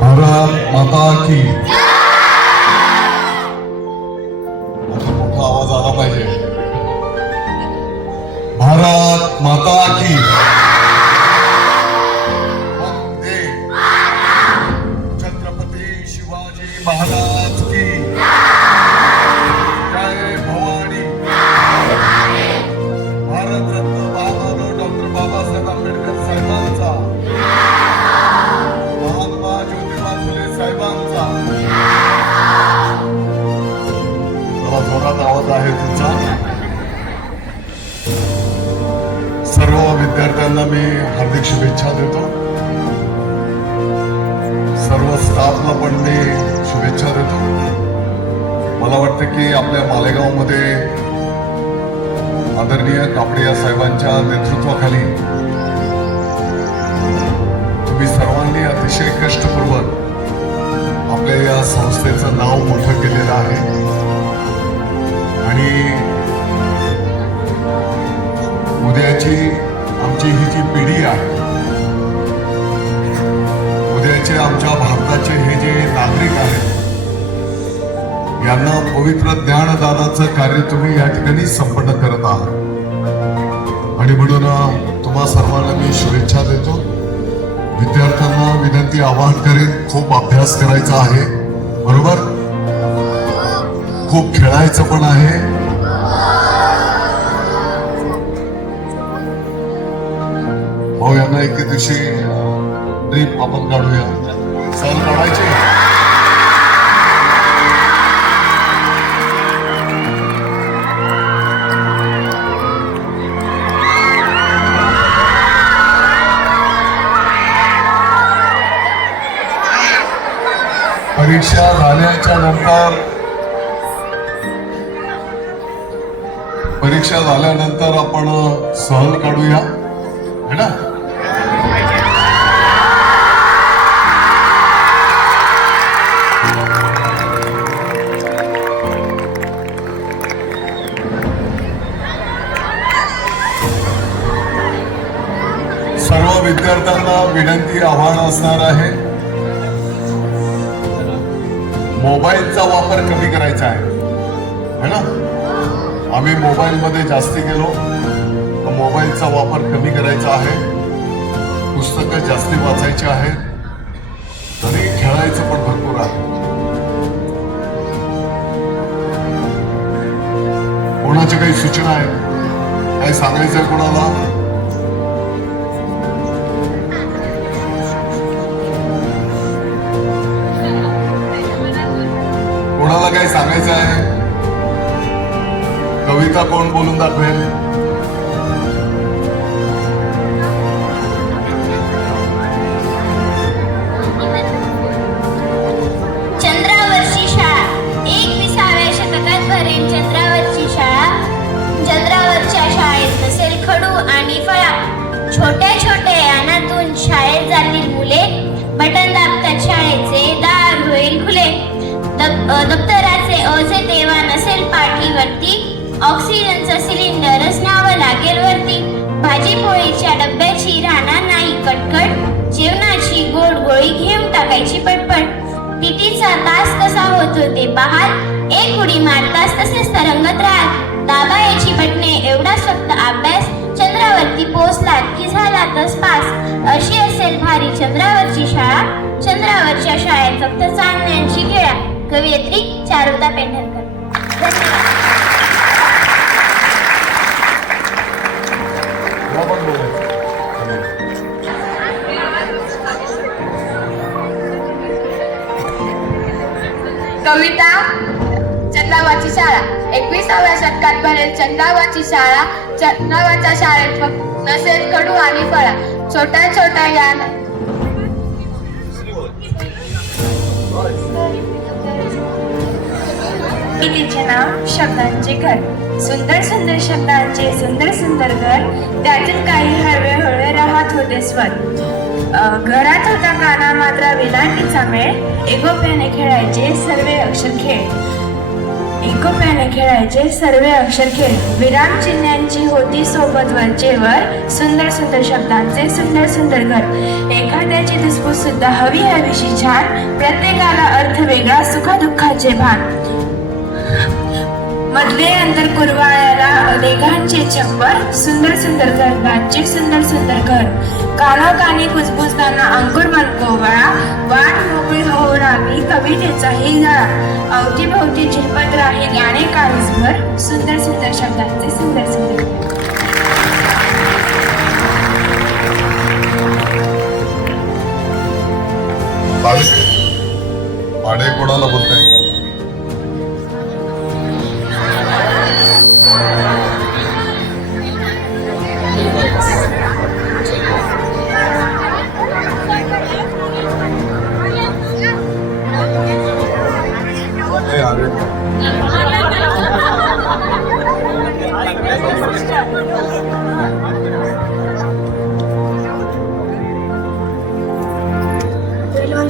भारत माता की मोठा आवाज आला पाहिजे. भारत माता की वंदे छत्रपती शिवाजी महाराज की जय भवानी. भारतरत्न महामानव डॉक्टर बाबासाहेब आंबेडकर साहेबांचा, महात्मा ज्योतिबा फुले साहेबांचा. मला जोरात आवाज आहे तुमचा. सर्व विद्यार्थ्यांना मी हार्दिक शुभेच्छा देतो. सर्व स्टाफला पण मी शुभेच्छा देतो. मला वाटतं की आपल्या मालेगाव मध्ये आदरणीय कापडिया साहेबांच्या नेतृत्वाखाली तुम्ही सर्वांनी अतिशय कष्टपूर्वक आपल्या या संस्थेचं नाव मोठं केलेलं आहे. आणि उद्याची आमची ही जी पिढी आहे, उद्याचे आमच्या भारताचे हे जे नागरिक आहेत, यांना पवित्र ज्ञानदानाचं कार्य तुम्ही या ठिकाणी संपन्न करत आहात. आणि म्हणून तुम्हा सर्वांना मी शुभेच्छा देतो. विद्यार्थ्यांना विनंती आवाहन करेन, खूप अभ्यास करायचा आहे, बरोबर, खूप खेळायचं पण आहे. हो, यांना एके दिवशी ट्रिप आपण काढूया, सहल काढायची. परीक्षा झाल्यानंतर आपण सहल काढूया, है ना. सर्व विद्यार्थ्यांना विनंती आव्हान असणार आहे, मोबाईलचा वापर कमी करायचा आहे ना. आम्ही मोबाईल मध्ये जास्ती गेलो तर मोबाईलचा वापर कमी करायचा आहे. पुस्तकं जास्ती वाचायची आहेत आणि खेळायचं पण भरपूर आहे. कोणाच्या काही सूचना आहेत, काही सांगायचं कोणाला? कोणाला काही सांगायचं आहे? कविता कोण बोलून दाखवेल? चंद्रावरची शाळा 21व्या शतकात भरेल. सगळे ओझे तेव्हा नसेल पाठीवरती, ऑक्सिजनचं सिलेंडरच न्यावं लागेल वरती. भाजी पोळीच्या डब्याची राहणार नाही कटकट, जेवणाची गोड गोळी घेऊन टाकायची पटपट. टीटीचा तास कसा होतो ते पाहाल, एक उडी मारतास तसेच तरंगत राहाल. दाबायची बटणे एवढा फक्त अभ्यास, चंद्रावरती पोचलात की झालातच पास. अशी असेल भारी चंद्रावरची शाळा, चंद्रावरच्या शाळेत फक्त चांदण्यांची खेळा. कवयित्री चारुता पेंढारकर. धन्यवाद. कविता चंद्रावरची शाळा. 21व्या शतकात बनेल चंद्रावरची शाळा, चंद्रावरच्या शाळेत नसेल कडू आणि फळा. छोट्या छोट्या या तिचे नाव शब्दांचे घर. सुंदर सुंदर शब्दांचे सुंदर सुंदर घर, त्यातील काही हळवे हळवे राहत होते स्वर. घरात होता काना मात्रा वेलांटीचा मेळ, एकोप्याने खेळायचे सर्वे अक्षर खेळ. एकोप्याने खेळायचे सर्वे अक्षर खेळ. विराम चिन्हांची होती सोबत वरचेवर, सुंदर सुंदर शब्दांचे सुंदर सुंदर घर. एखाद्याची दिसपूस सुद्धा हवी हवीशी छान, प्रत्येकाला अर्थ वेगळा सुखादुःखाचे भान. मधले अंतर कुरवाळ्याला रेघांचे छप्पर, सुंदर सुंदर गरगांचे सुंदर सुंदर घर. कानाकानी कुजबुजताना अंकुर मनकोवळा, वाट मोकळी होऊ लागली कवितेचाही गळा. अवतीभोवती झिरपत राही गाणे काळीजभर, सुंदर सुंदर शब्दांचे सुंदर सुंदर. पाडे कोणाला बोलताय?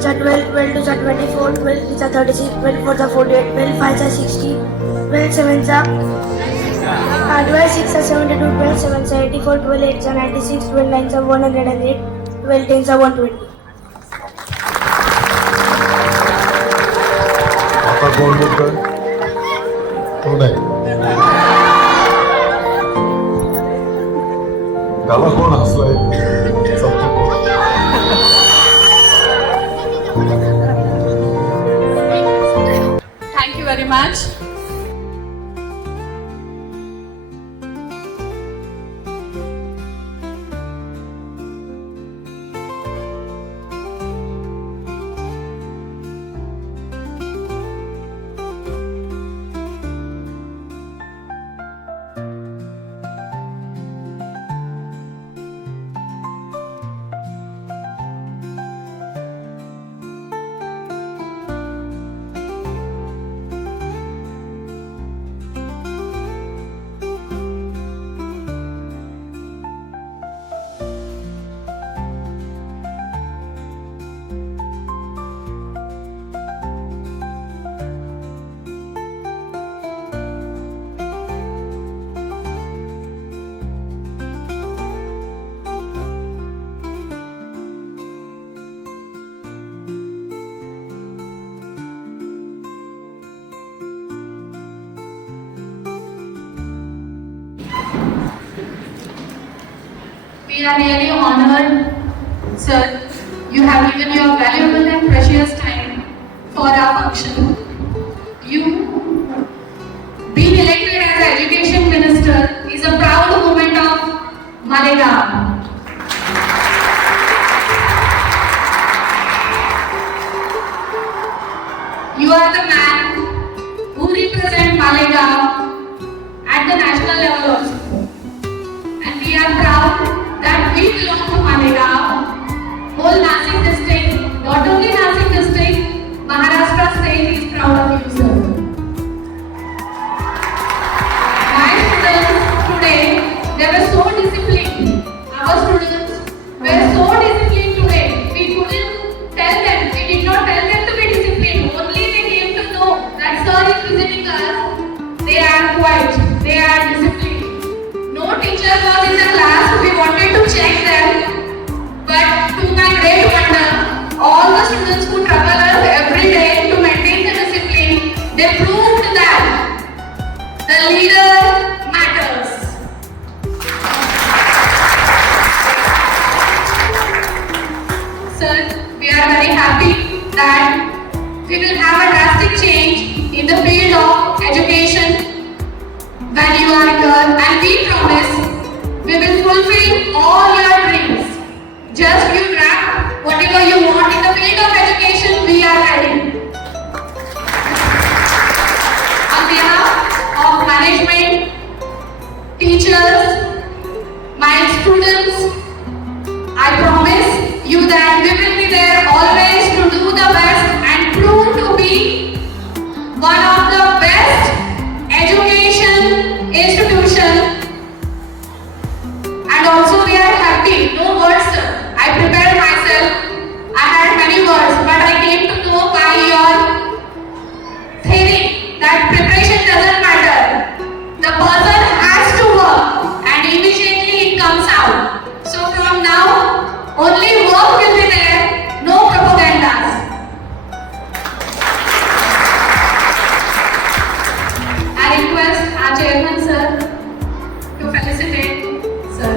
Are 12, 12 2s are 24, 12 3s are 36, 12 4s are 48, 12 5s are 60, 12 7s are 12 6s are 72, 12 7s are 84, 12 8s are 96, 12 9s are 108, 12 10s are 120. आता कोण बोलतोय? कोण आहे? त्याला कोण हसलाय? Thank you very much. We are really honored, sir. You have given your valuable and precious time for our function. You being elected as Education Minister is a proud moment of Malegaon. You are the man who represents Malegaon at the national level also. And we are proud that we belong to Malegaon. Whole Nasik district, not only Nasik district, Maharashtra state is proud of you, sir. My students today, they were so disciplined. Our students were so disciplined today. We couldn't tell them, we did not tell them to be disciplined. Only they came to know that sir is visiting are disciplined. No teacher was in the class. We wanted to check them. But to my great wonder, all the students who trouble us every day to maintain the discipline, they proved that the leader matters. Sir, we are very happy that we will have a drastic change in the field of education when you are here, and we promise we will fulfill all your dreams. Just you grab whatever you want in the field of education, we are ready. On behalf of management, teachers, my students, I promise you that we will be there always to do the best and prove to be one of the best education institution. And also we are happy. No words, sir. I prepared myself. I had many words, but I came to know by your theory that preparation doesn't matter. The person has to work and immediately it comes out. So from now, only work will be there, no propagandas. I request our chairman, sir, to felicitate, sir.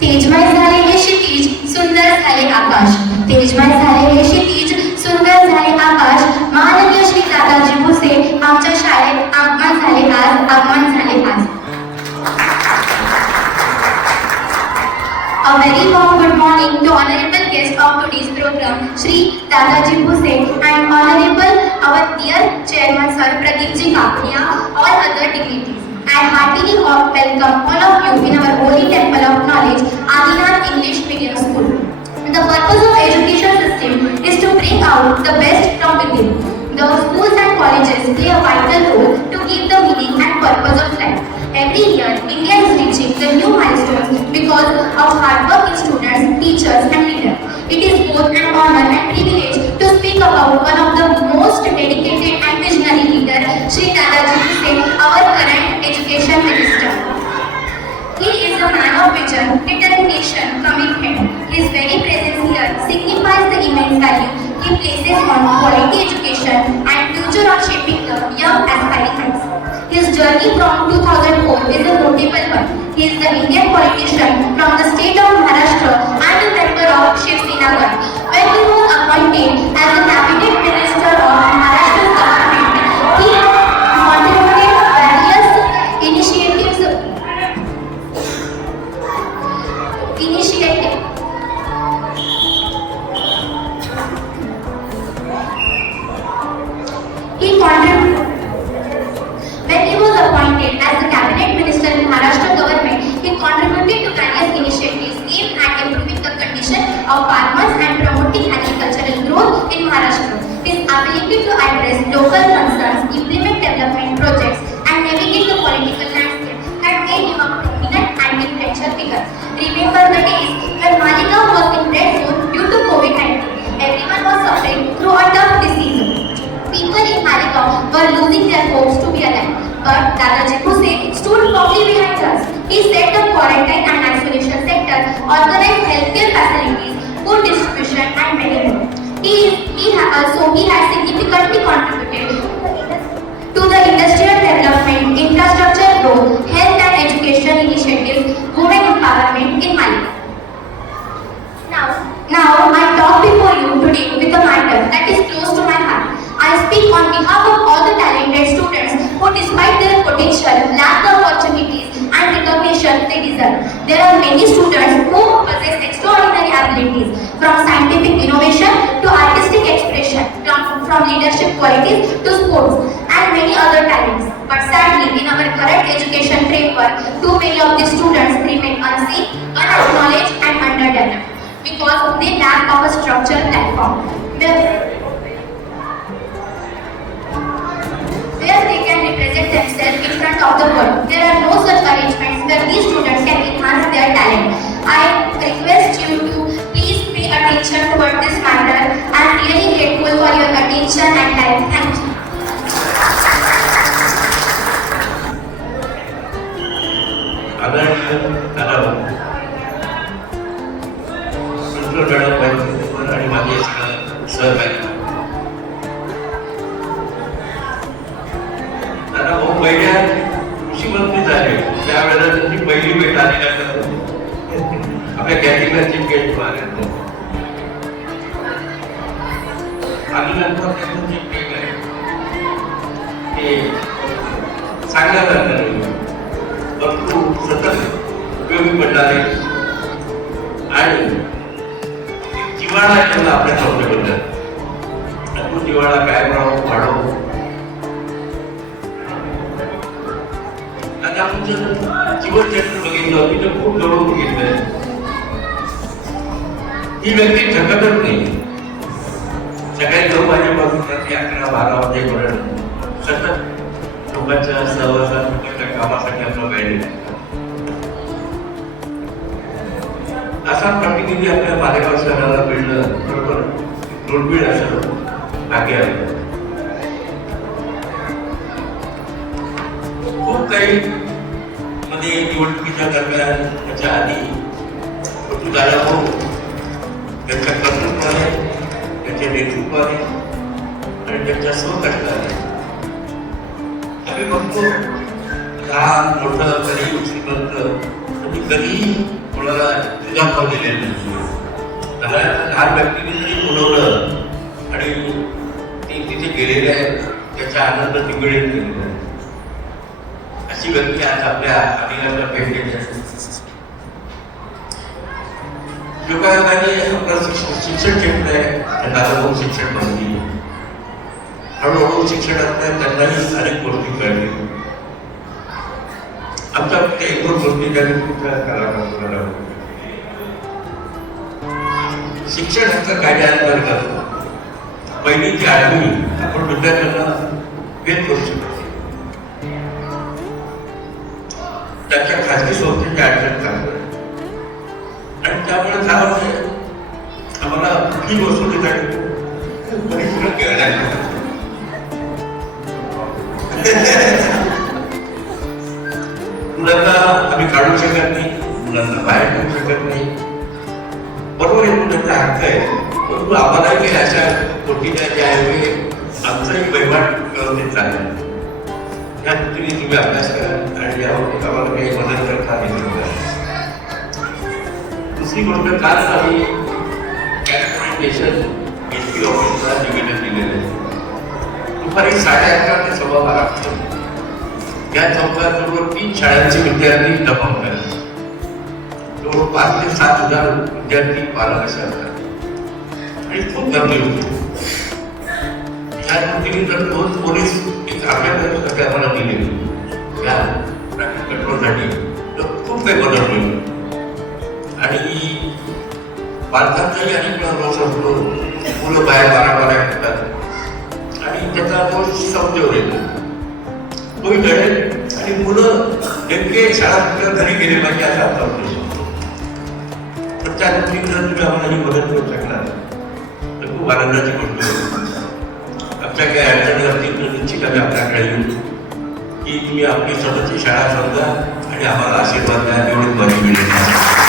तेजमय झाले क्षितिज सुंदर झाले आकाश, तेजमय झाले क्षितिज सुंदर झाले आकाश. माननीय श्री दादाजी भुसे आमच्या शाळेत आगमन झाले आज, आगमन झाले आज. A very warm good morning to honorable guest of today's program, Shri Dadaji Bhuse, and honorable our dear chairman Sir Pradeepji Kakriya, all other dignities. I heartily welcome all of you in our holy temple of knowledge, Adinath English Medium School. The purpose of education system is to bring out the best from within. The schools and colleges play a vital role to give the meaning and purpose of life. Every year, India is reaching the new milestones because of hardworking students, teachers and leaders. It is both an honor and privilege to speak about one of the most dedicated and visionary leaders, Shri Dadaji Bhuse, our current education minister. He is a man of vision, determination, commitment. His very presence here signifies the immense value he places on quality education and future of shaping the young aspiring minds. His journey from 2004 is a notable one. He is the Indian politician from the state of Maharashtra and a member of Shiv Sena Ghat. When he was appointed as the cabinet minister of Maharashtra's government, he contributed various initiatives. When he was appointed as the cabinet minister in Maharashtra government, he contributed to various initiatives aimed at improving the condition of farmers and promoting agricultural growth in Maharashtra. His ability to address local concerns, implement development projects, and navigate the political landscape had made him a prominent anti-influential figure. Remember the days when Maligaon was in red zone due to COVID-19. Everyone was suffering through a tough disease. People in Maligaon were losing their hopes to be alive. But Dadaji Bhuse stood firmly behind us. He set up quarantine and isolation sector, organized healthcare facilities, food distribution and many more. He has significantly contributed to the industrial development, infrastructure growth, health and education initiatives, women empowerment in Maligaon. Now I talk before you today with a matter that is close to my heart. I speak on behalf of all the talented students who, despite their potential, lack the opportunities and recognition they deserve. There are many students who possess extraordinary abilities, from scientific innovation to artistic expression, from leadership qualities to sports, and many other talents. But sadly, in our current education framework, too many of these students remain unseen, unacknowledged, and underdeveloped because they lack of a structured platform where they can represent themselves in front of the world. There are no such arrangements where these students can enhance their talent. I request you to please pay attention toward this matter. I am really grateful for your attention and time. Thank you. आणि माझे सगळं सहकारी दादा भाऊ पहिल्या कृषी मंत्री झाले त्यावेळेला त्यांची पहिली भेट आली आपल्या गॅटिंगला चीफ गेस्ट आले आणि नंतर त्यांचं जे केलं ते चांगल्या झालं भरपूर सतत उपयोगी पडणारे आणि जिव्हाळा त्यांना आपल्या संस्थेबद्दल तो जिव्हाळा काय वाढवू आता आपण जर जीवनचरित्र बघितलं तिथं खूप जवळून बघितलंय ही व्यक्ती थकतच नाही सकाळी 9 वाजेपासून रात्री 11-12 वाजेपर्यंत सतत लोकांच्या सहवासात लोकांच्या कामासाठी आपला वेळ दिला असा प्रतिनिधी आपल्या मालेगाव शहराला मिळणं बरोबर दुर्मिळ असं भाग्य आहे खूप काही मध्ये निवडणुकीच्या दरम्यान त्याच्या आधी दादा भाऊ त्यांच्या कर्तृत्वाने त्यांच्या नेतृत्वाने आणि त्यांच्या सहकष्टाने आम्ही बघतो लहान मोठं गरीब श्रीमंत त्यांनी कधीही कोणाला दुजाभाव दिलेला नाही त्याला लहान व्यक्तीने जरी बोलवलं आणि ते तिथे गेलेले आहेत त्याचा आनंद निगडीत केलेला आहे अशी व्यक्ती आज आपल्या अभिनयाला भेट देते योगायोगाने आपलं शिक्षण घेतलंय, त्यांना आता शिक्षण नव्हती. हळूहळू शिक्षणात त्यांनाही अनेक गोष्टी कळली. आमच्या एक दोन गोष्टी त्यांनी कलाकार शिक्षणाचा कायद्याअंतर्गत पहिली ती आठवी आपण विद्यार्थ्यांना भेट करू शकतो. त्यांच्या खाजगी संस्थेची अडचण चालू आहे आणि त्यामुळे काय होते आम्हाला फी वसुलीसाठी परिपूर्ण घेण्यात मुलांना आम्ही काढू शकत नाही, मुलांना बाहेर ठेवू शकत नाही. बरोबर आहे, मुलांचा हक्क आहे. परंतु आम्हालाही अशा गोष्टीच्या ज्या आहे आमचाही वहिवाट व्यवस्थित चालेल या दृष्टीने तुम्ही अभ्यास करा आणि यावर आम्हाला काही मदत करता येईल. दुसरी गोष्ट काल आम्ही कॅल्क्युलेशन एसपी ऑफिसला निवेदन दिलेलं आहे. दुपारी 11:30 ते 12:15 या चौकाजवळ 3 शाळांचे विद्यार्थी जमावून आहेत. जवळ 5,000 ते 7,000 विद्यार्थी पालक असे असतात आणि खूप गर्दी होती. या दृष्टीने जर 2 पोलीस एक आपल्याकडे आम्हाला दिले या ट्रॅफिक कंट्रोलसाठी तर खूप काही बदल होईल. आणि पालकांचाही अनेक रोष असतो, मुलं बाहेर बारा येतात आणि त्याचा रोष समजवर येतो. तोही घडेल आणि मुलं नेमके शाळा घरी गेले पाहिजे असा आपला उद्देश असतो. पण त्या दृष्टीने जर तुम्ही आम्हाला ही मदत करू शकणार तर खूप आनंदाची गोष्ट आहे. आमच्या काही अडचणी असतील तर निश्चित आम्ही आपल्याकडे येऊ की तुम्ही आपली स्वतःची शाळा समजा आणि आम्हाला आशीर्वाद द्या, एवढीच माझी विनंती आहे.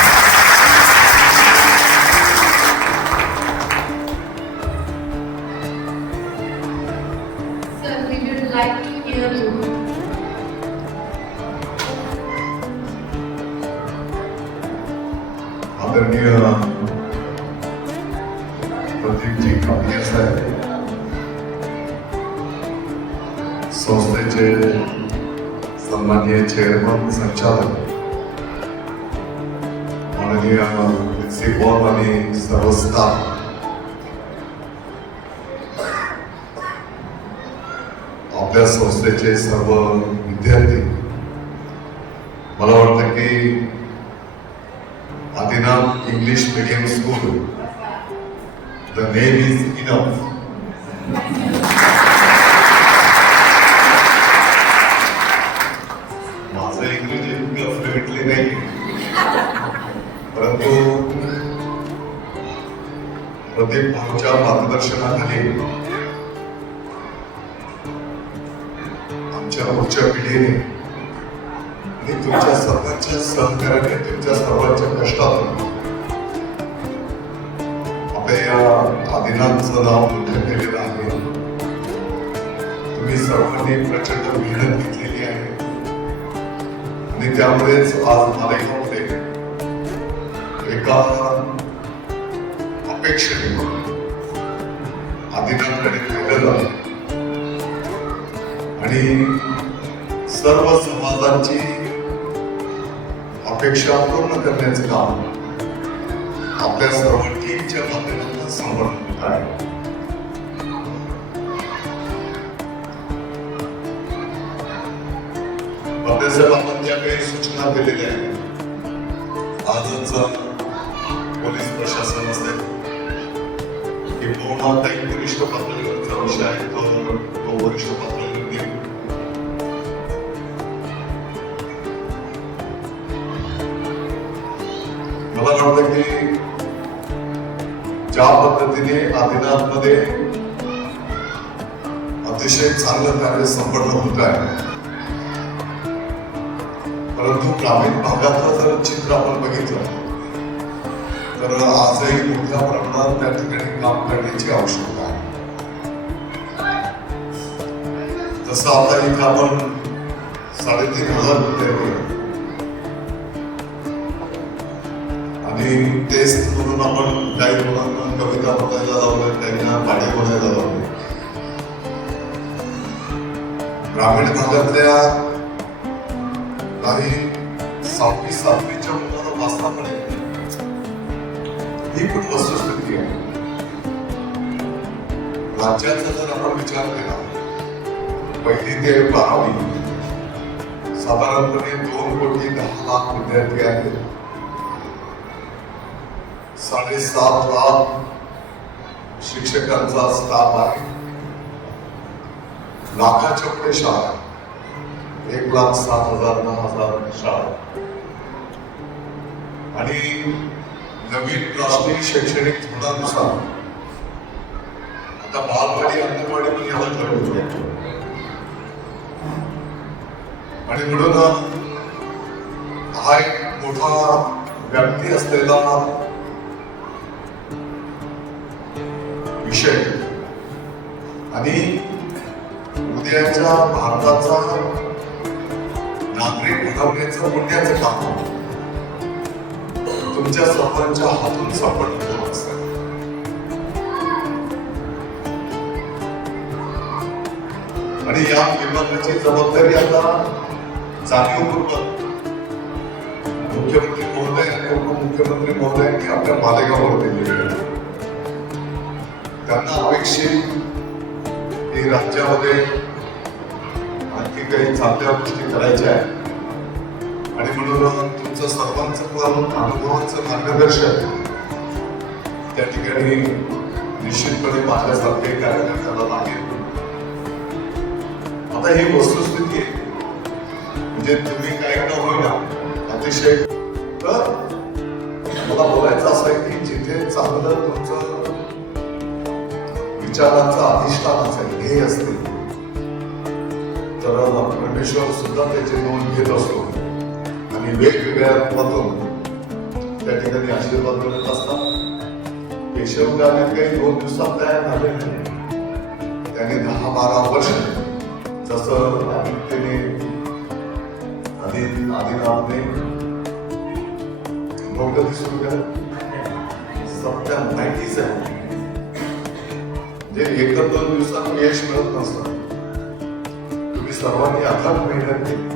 Sir, we would like to hear you. आदरणीय प्रदीपजी कांबळे साहेब, संस्थेचे सन्माननीय चेअरमन संचालक माननीय प्रिन्सिपॉल आणि सर्व स्टाफ, आपल्या संस्थेचे सर्व विद्यार्थी, मला वाटतं की Adinath English medium school, the name is enough. माझं इंग्रजी फ्लुएंटली नाही, परंतु प्रदीप भाऊच्या मार्गदर्शनाखाली आमच्या पुढच्या पिढीने आणि तुमच्या सर्वांच्या सहकार्याने, तुमच्या सर्वांच्या कष्टातून आपल्या या आदिनाथचं नाव मोठं केलेलं आहे. तुम्ही सर्वांनी प्रचंड मेहनत घेतलेली आहे आणि त्यामुळेच आज मालेगावमध्ये एका अपेक्षेने आदिनाथकडे पाहिलं जातं आणि सर्व समाजांची अपेक्षा पूर्ण करण्याचं काम आपल्या सर्व टीमच्या माध्यमातून संपन्न आहे. साहेब, आपण ज्या काही सूचना दिलेल्या आहेत, आजच पोलीस प्रशासन असेल किंवा काही वरिष्ठ पातळीवरचा विषय आहे तो वरिष्ठ पातळीवर घेऊ. मला वाटतं की ज्या पद्धतीने आदिनाथमध्ये अतिशय चांगलं कार्य संपन्न होत आहे, परंतु ग्रामीण भागातलं जर चित्र आपण बघितलं तर आजही मोठ्या प्रमाणात त्या ठिकाणी काम करण्याची आवश्यकता आहे. जसं आता इथं आपण 3,500 विद्यार्थी आणि टेस्ट म्हणून आपण काही मुलांना कविता बोलायला लावलं, त्यांना पाढे बोलायला लावले. ग्रामीण भागातल्या काही 6वी 7वीच्या मुलांना वाचता पण येत, ही पण वस्तुस्थिती आहे. राज्याचा जर आपण विचार केला, 1ली ते 12वी साधारणपणे 2,10,00,000 विद्यार्थी आहेत. 7.5 लाख शिक्षकांचा स्टाफ आहे. लाखाच्या पुढे शाळा, 1,07,000 10,000 शाळा आणि नवीन राष्ट्रीय शैक्षणिक धोरणानुसार आता बालवाडी अंगणवाडी पण याला ठरवली आहे. आणि म्हणून हा एक मोठा व्याप्ती असलेला विषय आणि उद्याच्या भारताचा नागरिक घडवण्याचं पुण्याचं काम तुमच्या सर्वांच्या हातून सापडलेलं असतं. आणि या विभागाची जबाबदारी आता जाणीवपूर्वक मुख्यमंत्री महोदय आणि उपमुख्यमंत्री महोदयांनी आपल्या मालेगाववर दिलेली आहे. त्यांना अपेक्षित की राज्यामध्ये आणखी काही चांगल्या गोष्टी करायच्या आहेत आणि म्हणून तुमचं सर्वांचं पण अनुभवाचं मार्गदर्शन त्या ठिकाणी निश्चितपणे माझ्यासारखे कार्यकर्त्याला लागेल. आता ही वस्तुस्थिती आहे. म्हणजे तुम्ही काय न होईना अतिशय तर मला बोलायचं असं आहे की जिथे चांगलं तुमचं विचारांचं अधिष्ठान असेल, ध्येय असतील, तर परमेश्वर सुद्धा त्याची नोंद घेत असतो आणि वेगवेगळ्या रूपातून त्या ठिकाणी आशीर्वाद करत असतात. केशव गावित काही 2 दिवसात तयार झाले नाही. त्याने 10-12 वर्ष जसं आदित्यने आदिनाथने कधी सुरू केलं 90s आहे. जे 1-2 दिवसात यश मिळत नसतं. तुम्ही सर्वांनी अथक मेहनत केली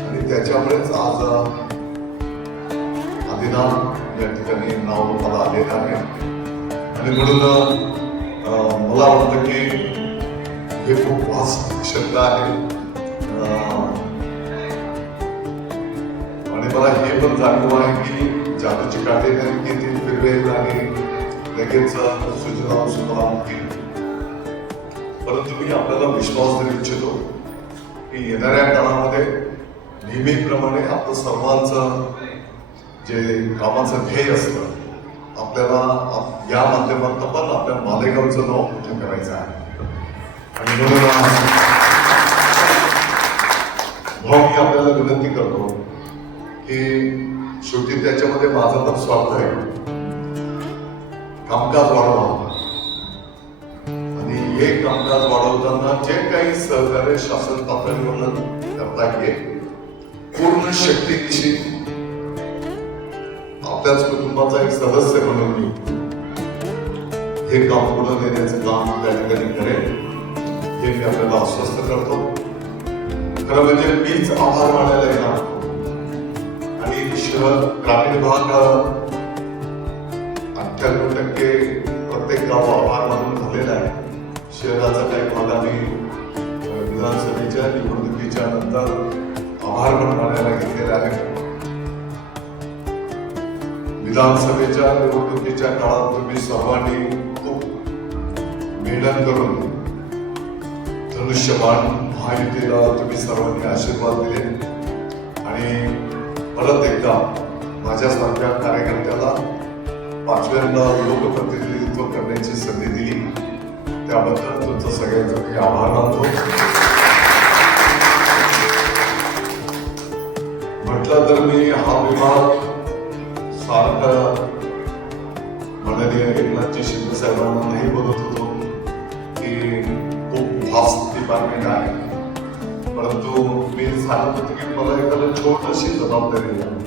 आणि त्याच्यामुळेच आज आदिनाथ या ठिकाणी नाव मला आलेलं आहे. आणि म्हणून मला वाटतं की हे खूप वास्ट शब्द आहे आणि मला हे पण जाणीव आहे की जादूची काठी किती फिरवेल आणि लगेच सुजलाम सुफलाम होईल. परंतु मी आपल्याला विश्वास देऊ इच्छितो की येणाऱ्या काळामध्ये नेहमीप्रमाणे आपलं सर्वांचं जे कामाचं ध्येय असतं आपल्याला या माध्यमातून पण आपल्या मालेगावचं नाव मोठं करायचं आहे. आणि म्हणून भाऊ मी आपल्याला विनंती करतो की शेवटी त्याच्यामध्ये माझा पण स्वार्थ आहे. कामकाज वाढवा आणि हे कामकाज वाढवताना जे काही सहकार्य शासन पातळीवर करता येईल पूर्ण शक्तीनिशी आपल्याच कुटुंबाचा एक सदस्य म्हणून मी हे काम पुढे नेण्याचं काम त्या ठिकाणी करेन हे मी आपल्याला आश्वस्त करतो. खरं म्हणजे मीच आभार मानायला येणार आणि शहर ग्रामीण भाग 98% प्रत्येक गाव आभार मानून झालेला आहे. शहराचा काही भाग आम्ही विधानसभेच्या निवडणुकीच्या नंतर आभार पण मानायला घेतलेला आहे. विधानसभेच्या निवडणुकीच्या काळात तुम्ही सर्वांनी खूप मेहनत करून धनुष्यबाण महायुतीला तुम्ही सर्वांनी आशीर्वाद दिले आणि परत एकदा माझ्यासारख्या कार्यकर्त्याला 5व्यांदा लोकप्रतिनिधित्व करण्याची संधी दिली त्याबद्दल तुमचं सगळ्यांचं मी आभार मानतो. म्हटलं तर मी हा विभाग सारखा माननीय एकनाथजी शिंदे साहेबांना नाही बोलत होतो की खूप फास्ट डिपार्टमेंट आहे. परंतु मी सांगत होतो की मला एखादं छोटशी जबाबदारी आहे.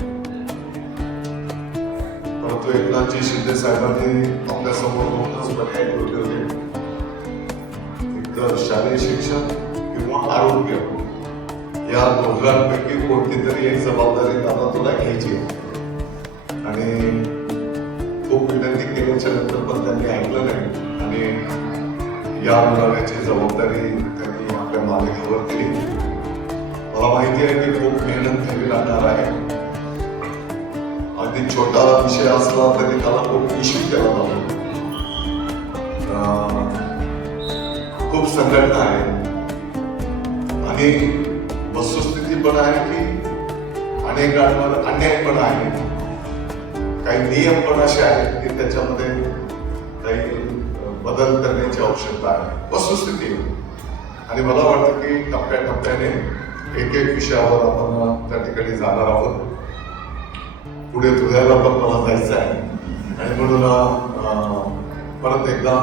परंतु एकनाथजी शिंदे साहेबांनी आपल्या समोर दोनच पर्याय ठेवले होते. एकतर शालेय शिक्षण किंवा आरोग्य या दोघांपैकी कोणती तरी एक जबाबदारी आता तुला घ्यायची आहे. आणि खूप सांगितल्याच्या नंतर पण त्यांनी ऐकलं नाही आणि या मुलाची जबाबदारी त्यांनी आपल्या मालकावर दिली. मला माहिती आहे की खूप मेहनत घ्यावी लागणार आहे. अगदी छोटा विषय असला तरी त्याला खूप इश्यू केला जातो. खूप संघटना आहे आणि वस्तुस्थिती पण आहे की अनेकांवर अन्याय पण आहे. काही नियम पण असे आहेत की त्याच्यामध्ये काही बदल करण्याची आवश्यकता आहे. वस्तुस्थिती आणि मला वाटतं की टप्प्याटप्प्याने एक एक विषयावर आपण त्या ठिकाणी जाणार आहोत. पुढे धुळ्याला पण मला जायचं आहे आणि म्हणून परत एकदा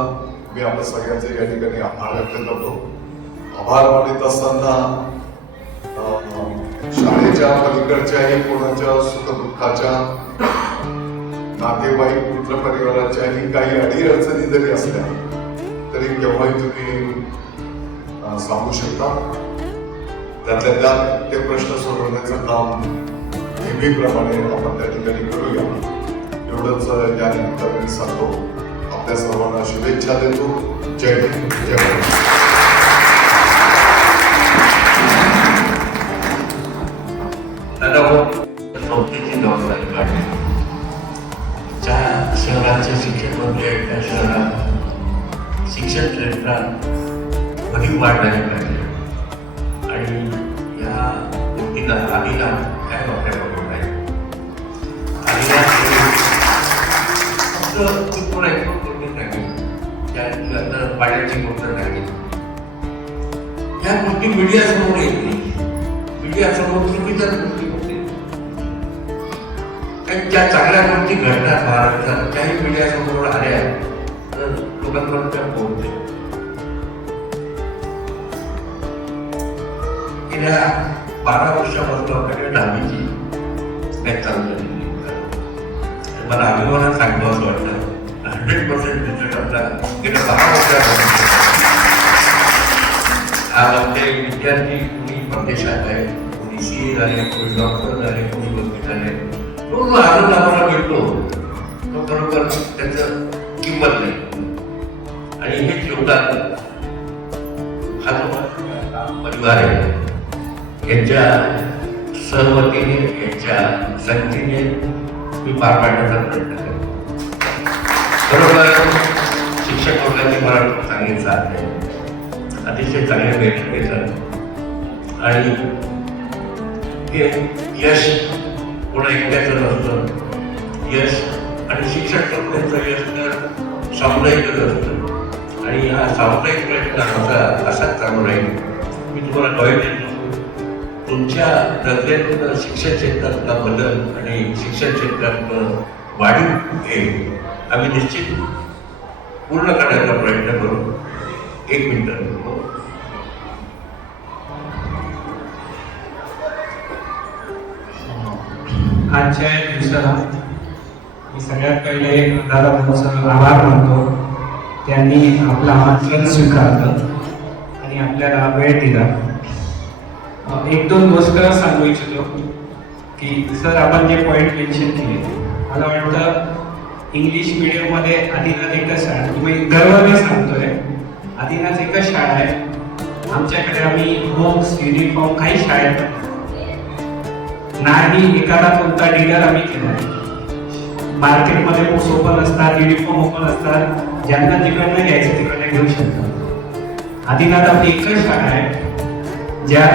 मी आपल्या सगळ्यांचे या ठिकाणी आभार व्यक्त करतो. आभार मानित असताना शाळेच्या पलीकडच्याही कोणाच्या सुखदुःखाच्या नातेवाईक मित्रपरिवाराच्याही काही अडीअडचणी जरी असल्या तरी केव्हाही तुम्ही सांगू शकता. त्यातल्या त्यात ते प्रश्न सोडवण्याचं काम नेहमीप्रमाणे आपण त्या ठिकाणी करूया एवढंच या निमित्ताने सांगतो. आपल्या सर्वांना शुभेच्छा देतो. जय हिंद, जय भारत. संस्थेची जबाबदारी काढली. ज्या शहराचे शिक्षण मंत्री आहेत त्या शहरात शिक्षण क्षेत्रात अधिक वाढ झाली पाहिजे आणि या व्यक्तीला आधीला काय वापरायला बघत आहे. आधीला फक्त चित्र ऐकून करून नाही, पाण्याची गोष्ट नाही. ह्या गोष्टी मीडियासमोर येत नाही. मीडियासमोर चुकीच्या गोष्टी होते. ज्या चांगल्या गोष्टी घडतात महाराष्ट्रात त्याही मीडियासमोर आल्या तर लोकांपर्यंत त्या पोहोचते. गेल्या 12 वर्षापासून आपल्याकडे दहावीची बॅच चालू झालेली. मला अभिमानात सांगतो असं वाटतं 100% रिझल्ट आपला गेल्या 12 वर्षापासून. आज आमचे विद्यार्थी कोणी परदेशात आहे, कोणी CA झाले, कोणी डॉक्टर झाले, कोणी वकील झाले. तो जो आनंद आम्हाला मिळतो तो खरोखर त्याचं किंमत नाही. आणि हेच योगदान हा जो परिवार आहे यांच्या सहमतीने यांच्या संगतीने मी पार पाडण्याचा प्रयत्न करतो. बरोबर शिक्षक वर्गाची मला खूप चांगली साथ आहे. अतिशय चांगले बैठक घेतात आणि हे यश कोणा एकट्याचं नसतं. यश आणि शिक्षक संस्थेचं यश तर सामुदायिकच असतं आणि हा सामुदायिक प्रयत्न आमचा असाच चालू राहील. मी तुम्हाला ग्वाही देतो तुमच्या नजरेतून शिक्षण क्षेत्रातला बदल आणि शिक्षण क्षेत्रात वाढीव हे आम्ही निश्चित पूर्ण करण्याचा प्रयत्न करू. 1 मिनिट. आजच्या दिवसाला मी सगळ्यात पहिले दादा भाऊंचा आभार मानतो. त्यांनी आपलं आमंत्रण स्वीकारलं आणि आपल्याला वेळ दिला. 1-2 गोष्ट सांगू इच्छितो की सर आपण जे पॉईंट मेन्शन केले मला वाटतं इंग्लिश मीडियममध्ये आदिनाथ एकच शाळा, तुम्ही गर्वाने सांगतोय आदिनाथ एकच शाळा आहे. आमच्याकडे आम्ही बुक्स युनिफॉर्म काही शाळेत नाही एखादा कोणता डीलर आम्ही केला. मार्केटमध्ये बुक्स ओपन असतात, युनिफॉर्म ओपन असतात, ज्यांना जिकडनं घ्यायचं तिकडनं घेऊ शकतात. आदिनाथ आपली एकच शाळा आहे ज्या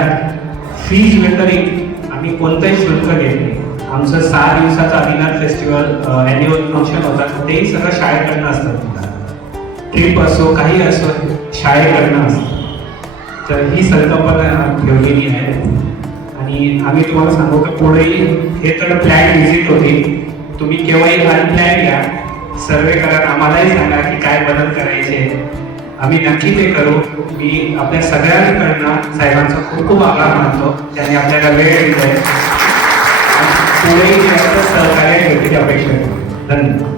फीज व्यतिरिक्त आम्ही कोणतंही शुल्क घेत नाही. आमचं 6 दिवसाचं आदिनाथ फेस्टिवल ॲन्युअल फंक्शन होतात तेही सगळं शाळेकडनं असतात. ट्रिप असो काही असो शाळेकडनं असतं. तर ही संकल्पना ठेवलेली आहे आणि आम्ही तुम्हाला सांगू की पुढेही हे तर प्लॅन व्हिजिट होती. तुम्ही केव्हाही अनप्लॅन या सर्वे करा, आम्हालाही सांगा की काय बदल करायचे. आम्ही नक्की ते करू. मी आपल्या सगळ्यांकडनं साहेबांचा खूप खूप आभार मानतो. त्यांनी आपल्याला वेळ दिलाय. पुढेही जास्त सहकार्य भेटण्याची अपेक्षा करतो. धन्यवाद.